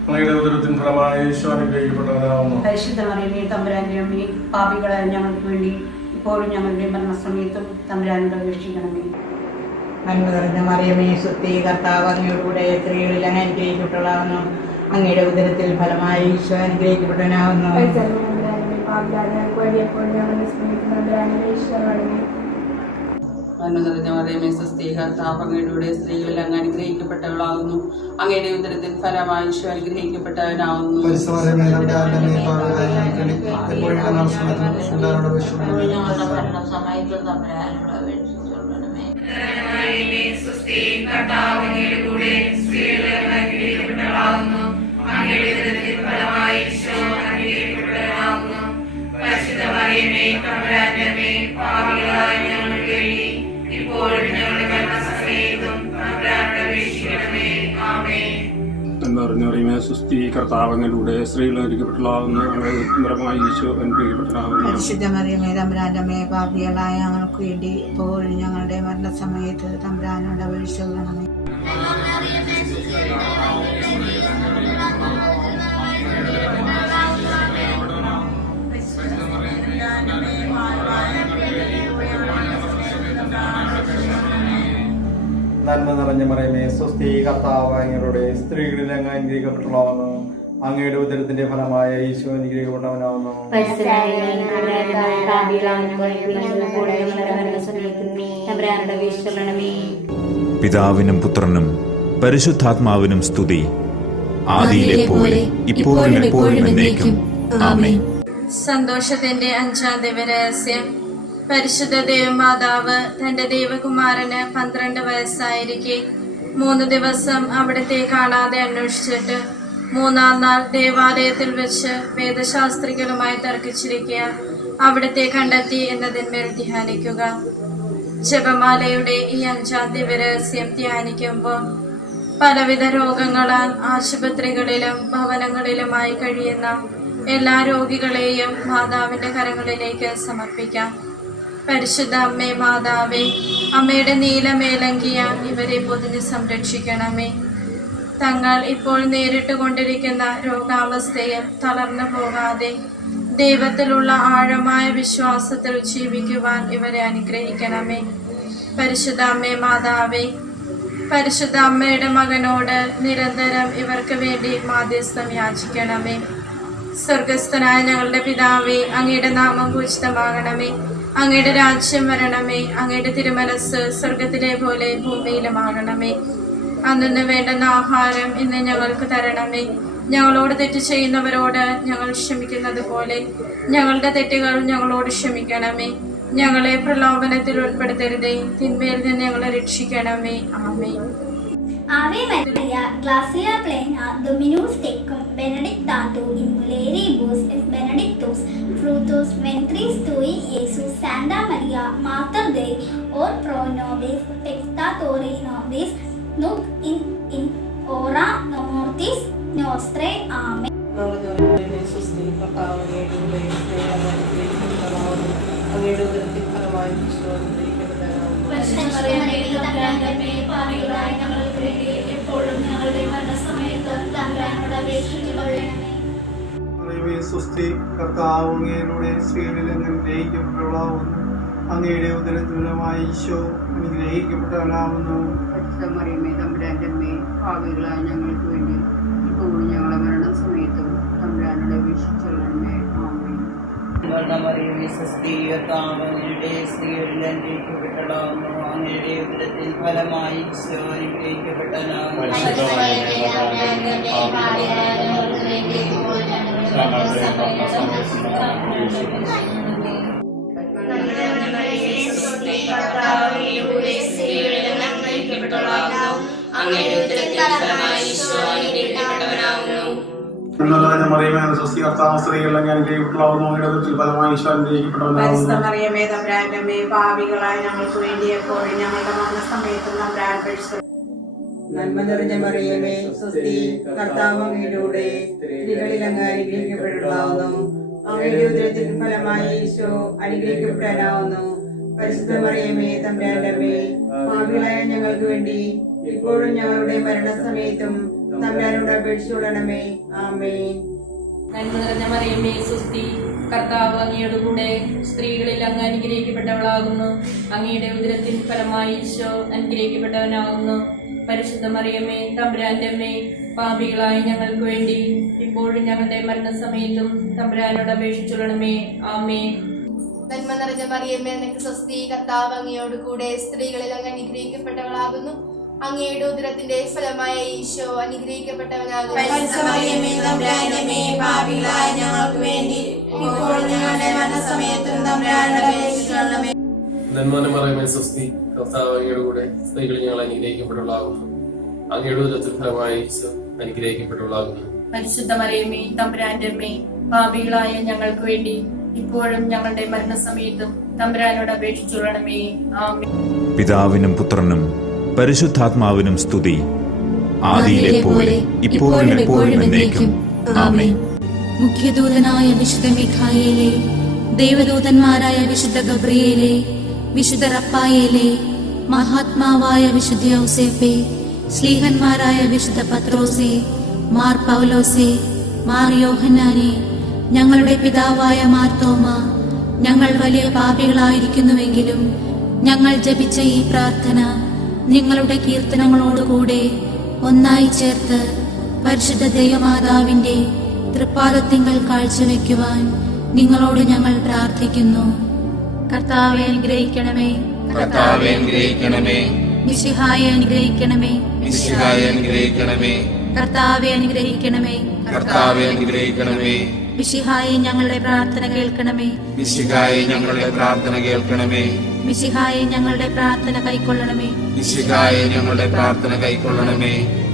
അങ്ങയുടെ ഉദരത്തിൻ ഫലമായ യേശു അനുഗ്രഹിക്കപ്പെട്ടവനാകുന്നു. പരിശുദ്ധ മറിയമേ, തമ്പുരാന്റെ അമ്മേ, പാപികളായ ഞങ്ങൾക്ക് വേണ്ടി ഇപ്പോഴും ഞങ്ങളുടെ മരണസമയത്തും തമ്പുരാനോട് അപേക്ഷിക്കണമേ. നന്മ നിറഞ്ഞ മറിയമേ, സ്വസ്തി, കർത്താവ് അങ്ങയോടുകൂടെ, സ്ത്രീകളിൽ അങ്ങ് അനുഗ്രഹിക്കപ്പെട്ടവളാകുന്നു. അങ്ങയുടെ ഉദരത്തിൽ ഫലമായ ഈശോ അനുഗ്രഹിക്കപ്പെട്ടവനാകുന്നു. നന്മ നിറഞ്ഞ മറിയമേ, സ്വസ്തി, കർത്താവ് അങ്ങയോടുകൂടെ, സ്ത്രീകളിൽ അങ്ങ് അനുഗ്രഹിക്കപ്പെട്ടവളാകുന്നു. അങ്ങയുടെ ഉദരത്തിൽ ഫലമായ ഈശോ അനുഗ്രഹിക്കപ്പെട്ടവനാകുന്നു. എന്നറിഞ്ഞറിയുമേ, സുസ്ഥി, കർത്താവങ്ങളുടെ സ്ത്രീകൾ അനുഗ്രഹിക്കപ്പെട്ടവളാകുന്നു. നിറമായ ഈശോ അനുഗ്രഹിക്കപ്പെട്ടവനാകുന്നു. പരിശുദ്ധ മറിയമേ, തമ്പുരാന്റെ അമ്മേ, പാപികളായ ഞങ്ങൾക്ക് വേണ്ടി എപ്പോഴും ഞങ്ങളുടെ മരണസമയത്ത് തമ്പുരാനോട് അപേക്ഷിച്ചു കൊള്ളണമേ. നന്മ നിറഞ്ഞ മറിയമേ, സ്വസ്തി, കർത്താവ് അങ്ങയുടെ സ്ത്രീകളിൽ അങ്ങ് അനുഗ്രഹിക്കപ്പെട്ടവളാകുന്നു. അങ്ങയുടെ ഉദരത്തിന്റെ ഫലമായ ഈശോ അനുഗ്രഹിക്കപ്പെട്ടവനാകുന്നു. പിതാവിനും പുത്രനും പരിശുദ്ധാത്മാവിനും സ്തുതി, ആദിയിലെ പോലെ ഇപ്പോഴും എപ്പോഴും എന്നേക്കും. ആമേൻ. സന്തോഷത്തിന്റെ അഞ്ചാം ദിവരഹസ്യം. പരിശുദ്ധ ദേവമാതാവ് തന്റെ ദേവകുമാരന് 12 വയസ്സായിരിക്കെ 3 ദിവസം അവിടത്തെ കാണാതെ അന്വേഷിച്ചിട്ട് 3-ാം നാൾ ദേവാലയത്തിൽ വെച്ച് വേദശാസ്ത്രികളുമായി തർക്കിച്ചിരിക്കുക അവിടത്തെ കണ്ടെത്തി എന്നതിന്മേൽ ധ്യാനിക്കുക. ജപമാലയുടെ ഈ 5-ാം ദിവരഹസ്യം ധ്യാനിക്കുമ്പോൾ പലവിധ രോഗങ്ങളാൽ ആശുപത്രികളിലും ഭവനങ്ങളിലുമായി കഴിയുന്ന എല്ലാ രോഗികളെയും മാതാവിന്റെ കരങ്ങളിലേക്ക് സമർപ്പിക്കാം. പരിശുദ്ധ അമ്മേ മാതാവേ, അമ്മയുടെ നീലമേലങ്കിയാൽ ഇവരെ പൊതിഞ്ഞ് സംരക്ഷിക്കണമേ. തങ്ങൾ ഇപ്പോൾ നേരിട്ട് കൊണ്ടിരിക്കുന്ന രോഗാവസ്ഥയിൽ തളർന്നു പോകാതെ ദൈവത്തിലുള്ള ആഴമായ വിശ്വാസത്തിൽ ജീവിക്കുവാൻ ഇവരെ അനുഗ്രഹിക്കണമേ. പരിശുദ്ധ അമ്മേ മാതാവേ, പരിശുദ്ധ അമ്മയുടെ മകനോട് നിരന്തരം ഇവർക്ക് വേണ്ടി മാധ്യസ്ഥം യാചിക്കണമേ. സ്വർഗസ്ഥനായ ഞങ്ങളുടെ പിതാവേ, അങ്ങയുടെ നാമം പൂജിതമാകണമേ. അങ്ങയുടെ രാജ്യം വരണമേ. അങ്ങയുടെ തിരുമനസ് സ്വർഗത്തിലെ പോലെ ഭൂമിയിലുമാകണമേ. അന്നു വേണ്ടുന്ന ആഹാരം ഇന്ന് ഞങ്ങൾക്ക് തരണമേ. ഞങ്ങളോട് തെറ്റ് ചെയ്യുന്നവരോട് ഞങ്ങൾ ക്ഷമിക്കുന്നത് പോലെ ഞങ്ങളുടെ തെറ്റുകൾ ഞങ്ങളോട് ക്ഷമിക്കണമേ. ഞങ്ങളെ പ്രലോഭനത്തിൽ ഉൾപ്പെടുത്തരുതേ, തിന്മയിൽ നിന്ന് ഞങ്ങളെ രക്ഷിക്കണമേ. ആമേൻ. Ave Maria, gracia plena, Dominus tecum, benedicta tu in mulieribus, et benedictus fructus ventris tui, Iesus. Santa Maria, Mater Dei, ora pro nobis peccatori nobis, nunc in hora mortis nostrae. Amen. സ്വസ്തി കർത്താവ് അങ്ങയുടെ കൂടെ സ്ത്രീകൾ അനുഗ്രഹിക്കപ്പെട്ടവളാകുന്നു അങ്ങയുടെ ഉദരത്തിൻ ഫലമായി ഈശോ അനുഗ്രഹിക്കപ്പെട്ടവനാകുന്നു. സ്വസ്തി കർത്താവ് അങ്ങയുടെ സ്ത്രീകളിൽ അനുഗ്രഹിക്കപ്പെട്ടവളാകുന്നു അങ്ങയുടെ ഉദരത്തിൻ ഫലമായി ഈശോ അനുഗ്രഹിക്കപ്പെട്ടവനാകുന്നു. മറിയമേ തമ്പുരാന്റെ അമ്മേ പാപികളായ ഞങ്ങൾക്ക് വേണ്ടി ഇപ്പോഴും ഞങ്ങളുടെ മരണസമയത്തും തമ്പുരാനോട് അപേക്ഷിച്ചുകൊള്ളണമേ. ആമേൻ. മറിയമേ സ്വസ്തി കർത്താവ് അങ്ങയുടെ സ്ത്രീകളിൽ അനുഗ്രഹിക്കപ്പെട്ടവളാകുന്നു അങ്ങയുടെ ഉദരത്തിൻ ഫലമായി ഈശോ അനുഗ്രഹിക്കപ്പെട്ടവനാകുന്നു. മറിയമേ തമ്പുരാന്റെ അമ്മേ പാപികളായ ഞങ്ങൾക്ക് വേണ്ടി എപ്പോഴും ഞങ്ങളുടെ മരണസമയത്തും തമ്പുരാൻ അപേക്ഷിച്ചു. നന്മ നിറഞ്ഞ മറിയമേ സ്വസ്തി കർത്താവ് അങ്ങയുടെ സ്ത്രീകളിൽ അങ്ങ് അനുഗ്രഹിക്കപ്പെട്ടവളാകുന്നു അങ്ങയുടെ ഉദരത്തിൻ ഫലമായി ഈശോ അനുഗ്രഹിക്കപ്പെടാനാവുന്നു. പരിശുദ്ധ മറിയമേ തമ്പുരാന്റെ അമ്മേ പാപികളായ ഞങ്ങൾക്ക് വേണ്ടി ഇപ്പോഴും ഞങ്ങളുടെ മരണസമയത്തും തമ്പുരാനോട് അപേക്ഷിച്ചുകൊള്ളണമേ. ആമേൻ. നന്മ നിറഞ്ഞ മറിയമേ സ്വസ്തി കർത്താവ് അങ്ങയുടെ കൂടെ സ്ത്രീകളിൽ അങ്ങ് അനുഗ്രഹിക്കപ്പെട്ടവളാകുന്നു അങ്ങയുടെ ഉദരത്തിൻ ഫലമായി ഈശോ അനുഗ്രഹിക്കപ്പെട്ടവനാകുന്നു. പരിശുദ്ധ മറിയമേ തമ്പുരാന്റെ അമ്മേ പാപികളായ ഞങ്ങൾക്ക് വേണ്ടി ഇപ്പോഴും ഞങ്ങളുടെ മരണസമയത്തും തമ്പുരാനോട് അപേക്ഷിച്ചുകൊള്ളണമേ. ആമേൻ. നന്മ നിറഞ്ഞ മറിയമേ നിനക്ക് സ്വസ്തി കർത്താവ് അങ്ങയോട് കൂടെ സ്ത്രീകളിൽ അങ്ങ് അനുഗ്രഹിക്കപ്പെട്ടവളാകുന്നു അങ്ങയുടെ ഉദരത്തിന്റെ ഫലമായ ഈശോ അനുഗ്രഹിക്കപ്പെട്ടവനാകുന്നു. പാപികളായ ഞങ്ങൾക്ക് വേണ്ടി ഇപ്പോഴും ഞങ്ങളുടെ മരണസമയത്തും തമ്പുരാനോട് അപേക്ഷിച്ചുകൊള്ളണമേ. നന്മ മറിയമേ സ്വസ്തി കർത്താവ് അങ്ങയുടെ കൂടെ സ്ത്രീകളിൽ ഞങ്ങൾ അനുഗ്രഹിക്കപ്പെട്ടവളാകുന്നു അങ്ങയുടെ ഉദരത്തിൻ ഫലമായി ഈശോ അനുഗ്രഹിക്കപ്പെട്ടവളാകുന്നു. പരിശുദ്ധ മറിയമേ തമ്പുരാന്റെ അമ്മേ പാപികളായ ഞങ്ങൾക്ക് വേണ്ടി ഇപ്പോഴും ഞങ്ങളുടെ മരണസമയത്തും തമ്പുരാനോട് അപേക്ഷിച്ചുകൊള്ളണമേ. ആമേൻ. പിതാവിനും പുത്രനും പരിശുദ്ധാത്മാവിനും സ്തുതി, ആദിയിലെ പോലെ ഇപ്പോഴും എപ്പോഴും എന്നേക്കും. ആമേൻ. മുഖ്യദൂതനായ വിശുദ്ധ മിഖായേലേ, ദേവദൂതന്മാരായ വിശുദ്ധ ഗബ്രിയേലേ, വിശുദ്ധ റപ്പായേലേ, മഹാത്മാവായ വിശുദ്ധ ഔസേപ്പേ, ശ്ലീഹന്മാരായ വിശുദ്ധ പത്രോസേ, മാർ പൗലോസേ, മാർ യോഹന്നാനെ, ഞങ്ങളുടെ പിതാവായ മാർത്തോമ, ഞങ്ങൾ വലിയ പാപികളായിരിക്കുന്നുവെങ്കിലും ഞങ്ങൾ ജപിച്ച ഈ പ്രാർത്ഥന നിങ്ങളുടെ കീർത്തനങ്ങളോടുകൂടെ ഒന്നായി ചേർത്ത് പരിശുദ്ധ ദൈവമാതാവിന്റെ തൃപ്പാദത്തിങ്കൽ കാഴ്ചവെക്കുവാൻ നിങ്ങളോട് ഞങ്ങൾ പ്രാർത്ഥിക്കുന്നു. കർത്താവെ അനുഗ്രഹിക്കണമേ, കർത്താവെ അനുഗ്രഹിക്കണമേ, മിശിഹായെ അനുഗ്രഹിക്കണമേ, മിശിഹായെ അനുഗ്രഹിക്കണമേ, കർത്താവെ അനുഗ്രഹിക്കണമേ, കർത്താവെ അനുഗ്രഹിക്കണമേ, മിശിഹായെ ഞങ്ങളുടെ പ്രാർത്ഥന കേൾക്കണമേ, മിശിഹായെ ഞങ്ങളുടെ പ്രാർത്ഥന കേൾക്കണമേ, മിശിഹായെ ഞങ്ങളുടെ പ്രാർത്ഥന കൈക്കൊള്ളണമേ, മിശിഹായെ ഞങ്ങളുടെ പ്രാർത്ഥന കൈക്കൊള്ളണമേ.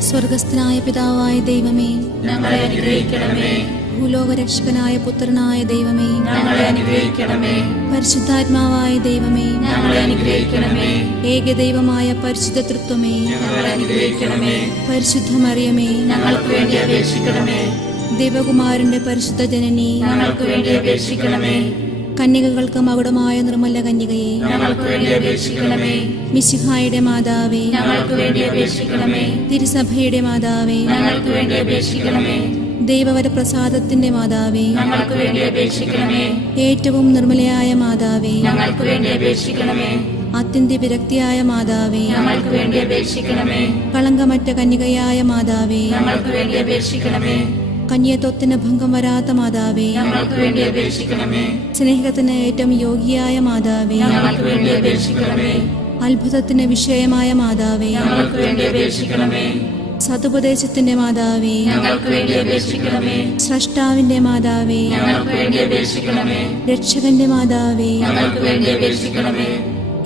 സ്വർഗസ്ഥനായ പിതാവായ ദൈവമേ, ഞങ്ങളെ അനുഗ്രഹിക്കണമേ. ഭൂലോകരക്ഷകനായ പുത്രനായ ദൈവമേ, ഞങ്ങളെ അനുഗ്രഹിക്കണമേ. പരിശുദ്ധാത്മാവായ ദൈവമേ, ഞങ്ങളെ അനുഗ്രഹിക്കണമേ. ഏകദൈവമായ പരിശുദ്ധ തൃത്വമേ, ഞങ്ങളെ അനുഗ്രഹിക്കണമേ. പരിശുദ്ധ മറിയമേ, ഞങ്ങൾക്ക് വേണ്ടി അപേക്ഷിക്കണമേ. ദേവകുമാരന്റെ പരിശുദ്ധ ജനനി, ഞങ്ങൾക്ക് വേണ്ടി അപേക്ഷിക്കണമേ. കന്യകകൾക്ക് മകുടമായ നിർമ്മല കന്യകയെ, ഞങ്ങൾക്ക് വേണ്ടി അപേക്ഷിക്കണമേ. മിശിഹായുടെ മാതാവേ, ഞങ്ങൾക്ക് വേണ്ടി അപേക്ഷിക്കണമേ. തിരുസഭയുടെ മാതാവേ, ഞങ്ങൾക്ക് വേണ്ടി അപേക്ഷിക്കണമേ. ദൈവവരപ്രസാദത്തിന്റെ മാതാവേ, ഞങ്ങൾക്ക് വേണ്ടി അപേക്ഷിക്കണമേ. ഏറ്റവും നിർമ്മലയായ മാതാവേ, ഞങ്ങൾക്ക് വേണ്ടി അപേക്ഷിക്കണമേ. അത്യന്ത വിരക്തിയായ മാതാവേ, ഞങ്ങൾക്ക് വേണ്ടി അപേക്ഷിക്കണമേ. കളങ്കമറ്റ കന്യകയായ മാതാവേ, ഞങ്ങൾക്ക് വേണ്ടി അപേക്ഷിക്കണമേ. കന്യത്വത്തിന് ഭംഗം വരാത്ത മാതാവേ, ഞങ്ങൾക്ക് വേണ്ടി അപേക്ഷിക്കണമേ. സ്നേഹത്തിന് ഏറ്റവും യോഗ്യയായ മാതാവേ, ഞങ്ങൾക്ക് വേണ്ടി അപേക്ഷിക്കണമേ. അത്ഭുതത്തിന് വിഷയമായ മാതാവേ, ഞങ്ങൾക്ക് വേണ്ടി അപേക്ഷിക്കണമേ. സതുപദേശത്തിന്റെ മാതാവേ, ഞങ്ങൾക്ക് വേണ്ടി അപേക്ഷിക്കണമേ. സ്രഷ്ടാവിന്റെ മാതാവേ, ഞങ്ങൾക്ക് വേണ്ടി അപേക്ഷിക്കണമേ. രക്ഷകന്റെ മാതാവേ, ഞങ്ങൾക്ക് വേണ്ടി അപേക്ഷിക്കണമേ.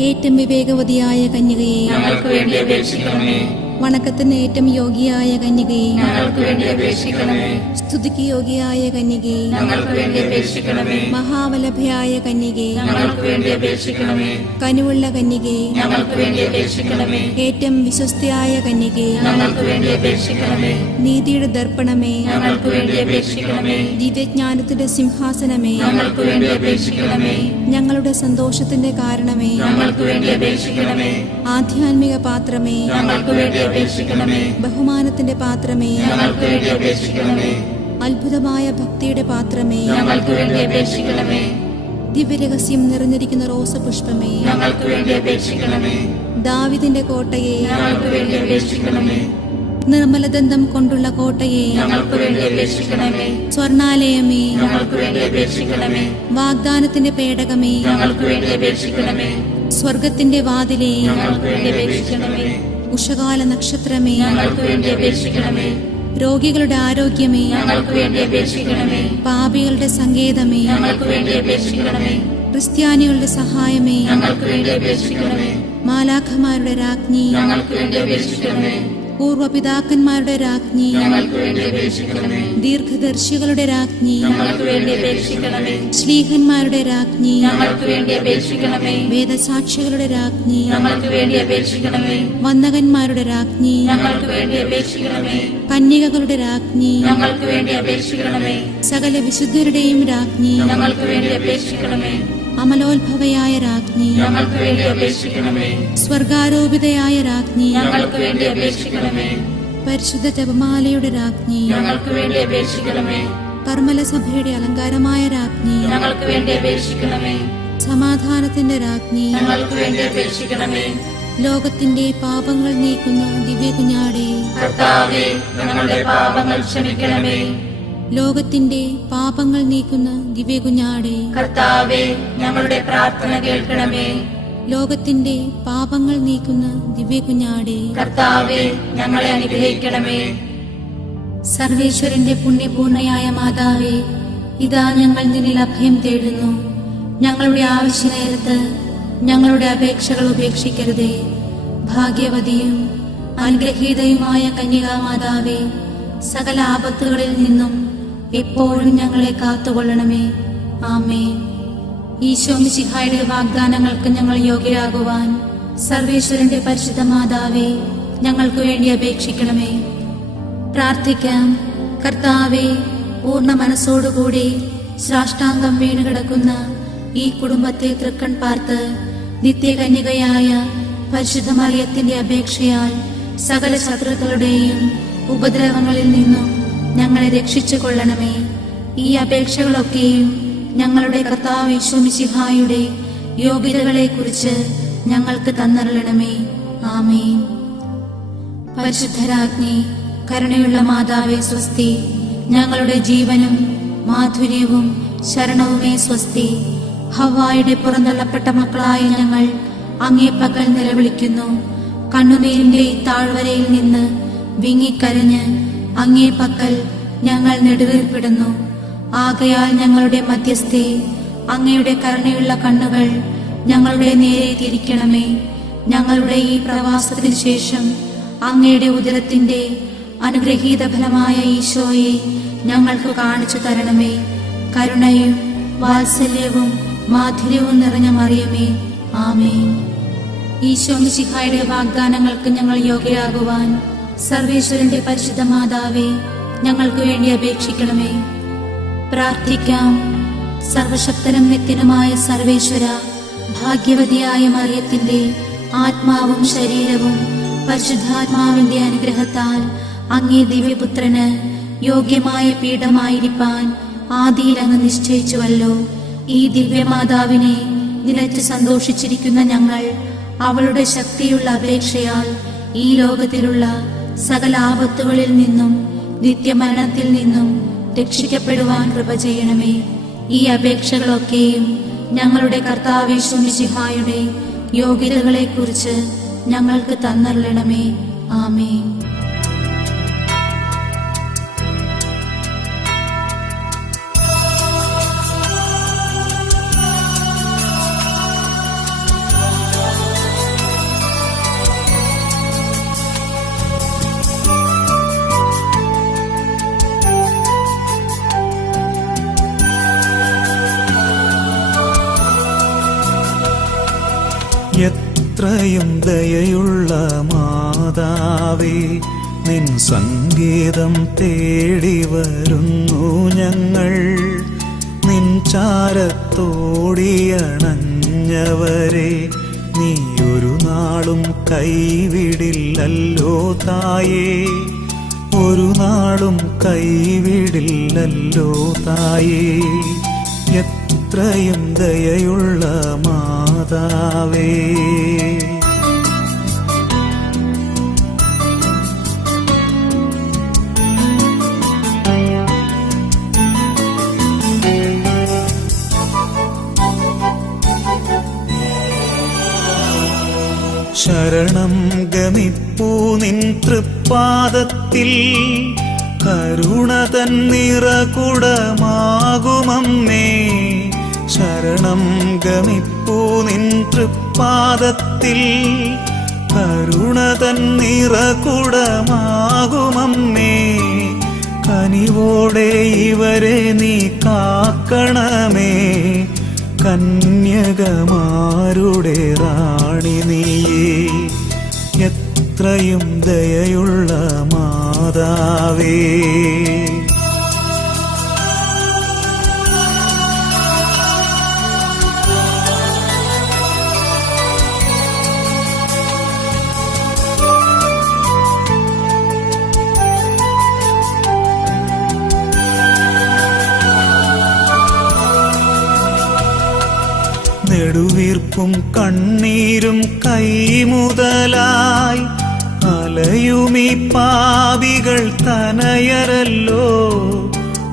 ഏറ്റവും വിവേകവതിയായ കന്യകയെ, ഞങ്ങൾക്ക് വേണ്ടി അപേക്ഷിക്കണമേ. വണക്കത്തിന് ഏറ്റവും യോഗ്യയായ കന്യകയെ, ഞങ്ങൾക്ക് വേണ്ടി അപേക്ഷിക്കണമേ. സ്തുതിക്ക് യോഗ്യയായ കന്യകേ, ഞങ്ങൾക്ക് വേണ്ടി അപേക്ഷിക്കണമേ. മഹാവല്ലഭയായ കന്യകേ, ഞങ്ങൾക്ക് വേണ്ടി അപേക്ഷിക്കണമേ. കനിവുള്ള കന്യകേ, ഞങ്ങൾക്ക് വേണ്ടി അപേക്ഷിക്കണമേ. ഏറ്റവും വിശ്വസ്തയായ കന്യകേ, ഞങ്ങൾക്ക് വേണ്ടി അപേക്ഷിക്കണമേ. നീതിയുടെ ദർപ്പണമേ, ഞങ്ങൾക്ക് വേണ്ടി അപേക്ഷിക്കണമേ. ദിവ്യജ്ഞാനത്തിന്റെ സിംഹാസനമേ, ഞങ്ങൾക്ക് വേണ്ടി അപേക്ഷിക്കണമേ. ഞങ്ങളുടെ സന്തോഷത്തിന്റെ കാരണമേ, ഞങ്ങൾക്ക് വേണ്ടി അപേക്ഷിക്കണമേ. ആധ്യാത്മിക പാത്രമേ, ഞങ്ങൾക്ക് വേണ്ടി അപേക്ഷിക്കണമേ. ബഹുമാനത്തിന്റെ പാത്രമേ, ഞങ്ങൾക്ക് വേണ്ടി അപേക്ഷിക്കണമേ. അത്ഭുതമായ ഭക്തിയുടെ പാത്രമേ, ഞങ്ങൾക്ക് വേണ്ടി അപേക്ഷിക്കണമേ. ദിവ്യരഹസ്യം നിറഞ്ഞിരിക്കുന്ന റോസപുഷ്പമേ, ഞങ്ങൾക്ക് വേണ്ടി അപേക്ഷിക്കണമേ. ദാവീദിന്റെ കോട്ടയെ, ഞങ്ങൾക്ക് വേണ്ടി അപേക്ഷിക്കണമേ. നിർമ്മലദന്തം കൊണ്ടുള്ള കോട്ടയെ, ഞങ്ങൾക്ക് വേണ്ടി അപേക്ഷിക്കണമേ. സ്വർണാലയമേ, ഞങ്ങൾക്ക് വേണ്ടി അപേക്ഷിക്കണമേ. വാഗ്ദാനത്തിന്റെ പേടകമേ, ഞങ്ങൾക്ക് വേണ്ടി അപേക്ഷിക്കണമേ. സ്വർഗത്തിന്റെ വാതിലേ, ഞങ്ങൾക്ക് വേണ്ടി അപേക്ഷിക്കണമേ. ഉഷകാല നക്ഷത്രമേ, ഞങ്ങൾക്ക് വേണ്ടി അപേക്ഷിക്കണമേ. രോഗികളുടെ ആരോഗ്യമേ, ഞങ്ങൾക്ക് വേണ്ടി അപേക്ഷിക്കണമേ. പാപികളുടെ സങ്കേതമേ, ഞങ്ങൾക്ക് വേണ്ടി അപേക്ഷിക്കണമേ. ക്രിസ്ത്യാനികളുടെ സഹായമേ, ഞങ്ങൾക്ക് വേണ്ടി അപേക്ഷിക്കണമേ. മാലാഖമാരുടെ രാജ്ഞി, ഞങ്ങൾക്ക് വേണ്ടി അപേക്ഷിക്കണമേ. പൂർവപിതാക്കന്മാരുടെ രാജ്ഞി, ഞങ്ങൾക്ക് വേണ്ടി അപേക്ഷിക്കണമേ. ദീർഘദർശികളുടെ രാജ്ഞി, ഞങ്ങൾക്ക് വേണ്ടി അപേക്ഷിക്കണമേ. ശ്ലീഹന്മാരുടെ രാജ്ഞി, ഞങ്ങൾക്ക് വേണ്ടി അപേക്ഷിക്കണമേ. വേദസാക്ഷികളുടെ രാജ്ഞി, ഞങ്ങൾക്ക് വേണ്ടി അപേക്ഷിക്കണമേ. വന്ദകന്മാരുടെ രാജ്ഞി, ഞങ്ങൾക്ക് വേണ്ടി അപേക്ഷിക്കണമേ. കന്യകകളുടെ രാജ്ഞി, ഞങ്ങൾക്ക് വേണ്ടി അപേക്ഷിക്കണമേ. സകല വിശുദ്ധരുടെയും രാജ്ഞി, ഞങ്ങൾക്ക് വേണ്ടി അപേക്ഷിക്കണമേ. അമലോത്ഭവയായ രാജ്ഞി, ഞങ്ങൾക്ക് വേണ്ടി അപേക്ഷിക്കണമേ. സ്വർഗാരോപിതയായ രാജ്ഞി, ഞങ്ങൾക്ക് വേണ്ടി അപേക്ഷിക്കണമേ. പരിശുദ്ധ ജപമാലയുടെ രാജ്ഞി, ഞങ്ങൾക്ക് വേണ്ടി അപേക്ഷിക്കണമേ. കർമ്മലസഭയുടെ അലങ്കാരമായ രാജ്ഞി, ഞങ്ങൾക്ക് വേണ്ടി അപേക്ഷിക്കണമേ. സമാധാനത്തിന്റെ രാജ്ഞി, ഞങ്ങൾക്ക് വേണ്ടി അപേക്ഷിക്കണമേ. ലോകത്തിന്റെ പാപങ്ങൾ നീക്കുന്ന ദിവ്യ കുഞ്ഞാടേ, കർത്താവേ, ഞങ്ങളുടെ പാപങ്ങൾ ക്ഷമിക്കണമേ. ലോകത്തിന്റെ പാപങ്ങൾ നീക്കുന്ന ദിവ്യ കുഞ്ഞാടേ, കർത്താവേ, ഞങ്ങളുടെ പ്രാർത്ഥന കേൾക്കണമേ. ലോകത്തിന്റെ പാപങ്ങൾ നീക്കുന്ന ദിവ്യ കുഞ്ഞാടേ, കർത്താവേ, ഞങ്ങളെ അനുഗ്രഹിക്കണമേ. സർവേശ്വരന്റെ പുണ്യപൂർണയായ മാതാവേ, ഇതാ ഞങ്ങൾ നിന്നിൽ അഭയം തേടുന്നു. ഞങ്ങളുടെ ആവശ്യനേരത്ത് ഞങ്ങളുടെ അപേക്ഷകൾ ഉപേക്ഷിക്കരുതേ. ഭാഗ്യവതിയും അനുഗ്രഹീതയുമായ കന്യകാമാതാവേ, സകല ആപത്തുകളിൽ നിന്നും എപ്പോഴും ഞങ്ങളെ കാത്തുകൊള്ളണമേ. ആമേൻ. ഈശോ മിശിഹായുടെ വാഗ്ദാനങ്ങൾക്ക് ഞങ്ങൾ യോഗ്യരാകുവാൻ സർവേശ്വരന്റെ പരിശുദ്ധ മാതാവേ, ഞങ്ങൾക്ക് വേണ്ടി അപേക്ഷിക്കണമേ. പ്രാർത്ഥിക്കാം. കർത്താവേ, പൂർണ്ണ മനസ്സോടുകൂടി സാഷ്ടാംഗം വീണുകിടക്കുന്ന ഈ കുടുംബത്തെ തൃക്കൺ പാർത്ത് നിത്യകന്യകയായ പരിശുദ്ധ മറിയത്തിന്റെ അപേക്ഷയാൽ സകല ശത്രുക്കളുടെയും ഉപദ്രവങ്ങളിൽ നിന്നും ഞങ്ങളെ രക്ഷിച്ചു കൊള്ളണമേ. ഈ അപേക്ഷകളൊക്കെയും ഞങ്ങളുടെ കർത്താവ് യേശു മിശിഹായുടെ യോഗ്യതകളെ കുറിച്ച് ഞങ്ങൾക്ക് തന്നരുളണമേ. ആമേൻ. പരിശുദ്ധരാജ്ഞി, കരുണയുള്ള മാതാവേ സ്വസ്തി. ഞങ്ങളുടെ ജീവനും മാധുര്യവും ശരണവുമേ സ്വസ്തി. ഹവ്വായുടെ പുറന്തള്ളപ്പെട്ട മക്കളായ ഞങ്ങൾ അങ്ങേ പക്കൽ നിലവിളിക്കുന്നു. കണ്ണുനീരിന്റെ ഈ താഴ്വരയിൽ നിന്ന് വിങ്ങിക്കരഞ്ഞ് അങ്ങേ പക്കൽ ഞങ്ങൾ നെടുവീർപ്പിടുന്നു. ആകയാൽ ഞങ്ങളുടെ മധ്യസ്ഥേ, അങ്ങയുടെ കരുണയുള്ള കണ്ണുകൾ ഞങ്ങളുടെ നേരെ തിരിക്കണമേ. ഞങ്ങളുടെ ഈ പ്രവാസത്തിന് ശേഷം അങ്ങയുടെ ഉദരത്തിന്റെ അനുഗ്രഹീത ഫലമായ ഈശോയെ ഞങ്ങൾക്ക് കാണിച്ചു തരണമേ. കരുണയും വാത്സല്യവും മാധുര്യവും നിറഞ്ഞ മറിയമേ, ആമേൻ. ഈശോ മിശിഹായുടെ വാഗ്ദാനങ്ങൾക്ക് ഞങ്ങൾ യോഗ്യരാകുവാൻ സർവേശ്വരന്റെ പരിശുദ്ധ മാതാവേ, ഞങ്ങൾക്ക് വേണ്ടി അപേക്ഷിക്കണമേ. പ്രാർത്ഥിക്കാം. സർവശക്തനും നിത്യനുമായ സർവേശ്വര, ഭാഗ്യവതിയായ മറിയത്തിന്റെ ആത്മാവും ശരീരവും പരിശുദ്ധാത്മാവിന്റെ അനുഗ്രഹത്താൽ അങ്ങേ ദിവ്യപുത്രന് യോഗ്യമായ പീഠമായിരിക്കാൻ ആദിയിൽ അങ്ങ് നിശ്ചയിച്ചുവല്ലോ. ഈ ദിവ്യമാതാവിനെ നിലച്ച് സന്തോഷിച്ചിരിക്കുന്ന ഞങ്ങൾ അവളുടെ ശക്തിയുള്ള അപേക്ഷയാൽ ഈ ലോകത്തിലുള്ള സകല ആപത്തുകളിൽ നിന്നും നിത്യമരണത്തിൽ നിന്നും രക്ഷിക്കപ്പെടുവാൻ കൃപ ചെയ്യണമേ. ഈ അപേക്ഷകളൊക്കെയും ഞങ്ങളുടെ കർത്താവ് യേശു മിശിഹായുടെ യോഗ്യതകളെ കുറിച്ച് ഞങ്ങൾക്ക് തന്നരുളണമേ. ആമേൻ. എത്രയും ദയയുള്ള മാതാവേ, നിൻ സംഗീതം തേടി വരുന്നു ഞങ്ങൾ. നിൻ ചാരത്തോടിയണഞ്ഞവരെ നീ ഒരു നാളും കൈവിടില്ലല്ലോ തായേ, ഒരു നാളും കൈവിടില്ലല്ലോ തായേ. എത്രയും ദയയുള്ള മാതാവേ. ശരണം ഗമിപ്പൂ നിൻ തൃപ്പാദത്തിൽ, കരുണ തൻ നിറകുടമാകുമമ്മേ. ശരണം ഗമിപ്പൂ നിൻ തൃപ്പാദത്തിൽ, കരുണ തൻ നിറകുടമാകുമമ്മേ. കനിവോടെ ഇവരെ നീ കാക്കണമേ, കന്യകമാരുടെ റാണി നീയേ. എത്രയും ദയയുള്ള മാതാവേ. നെടുവീർപ്പും കണ്ണീരും കൈമുതലായി അലയുമീ പാപികൾ തനയരല്ലോ.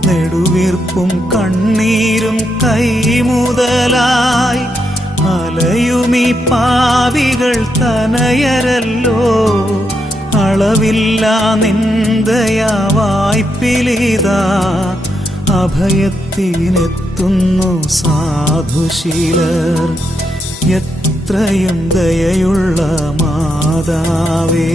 നെടുവീർപ്പും കണ്ണീരും കൈമുതലായി അലയുമീ പാപികൾ തനയരല്ലോ. അളവില്ല നിന്ദയാ വായ്പിലിതാ, അഭയത്തിനെത്തുന്നു സാധുശീലർ. എത്രയും ദയയുള്ള മാതാവേ.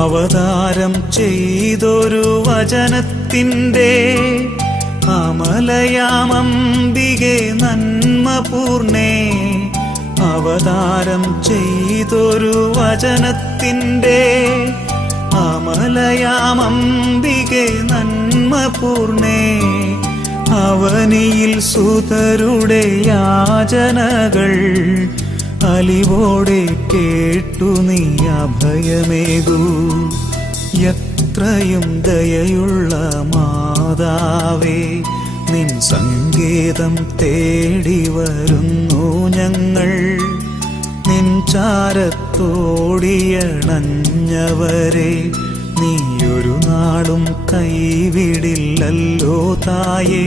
അവതാരം ചെയ്തൊരു വചനത്തിൻ്റെ അമലയാമംബികെ നന്മപൂർണേ. അവതാരം ചെയ്തൊരു വചനത്തിൻ്റെ അമലയാമംബികെ നന്മപൂർണേ. അവനിയിൽ സുതരുടെ യാചനകൾ അലിവോടെ കേട്ടു നീ അഭയമേകൂ. എത്രയും ദയയുള്ള മാതാവേ, നിൻ സങ്കേതം തേടി വരുന്നു ഞങ്ങൾ. നിൻ ചാരത്തോടിയണഞ്ഞവരെ നീ ഒരു നാളും കൈവിടില്ലല്ലോ തായേ,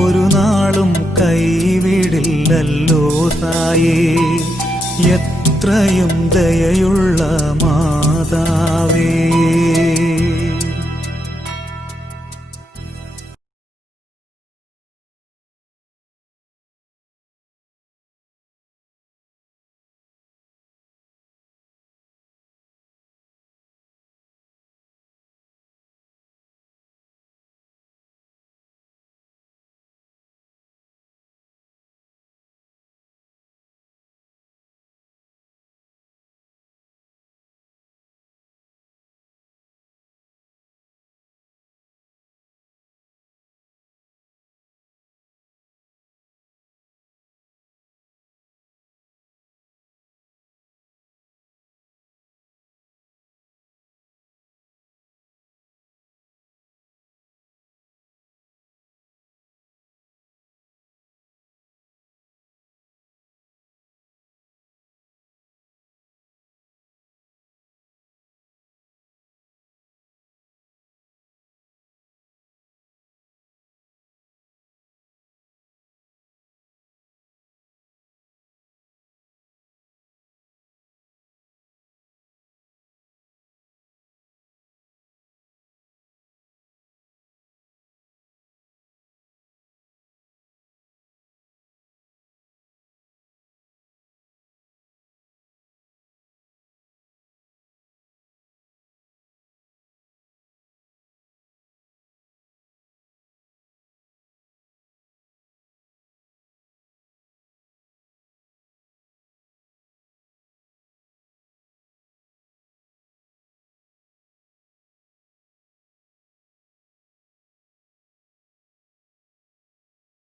ഒരു നാളും കൈവിടില്ലല്ലോ തായേ. എത്രയും ദയയുള്ള മാതാവേ.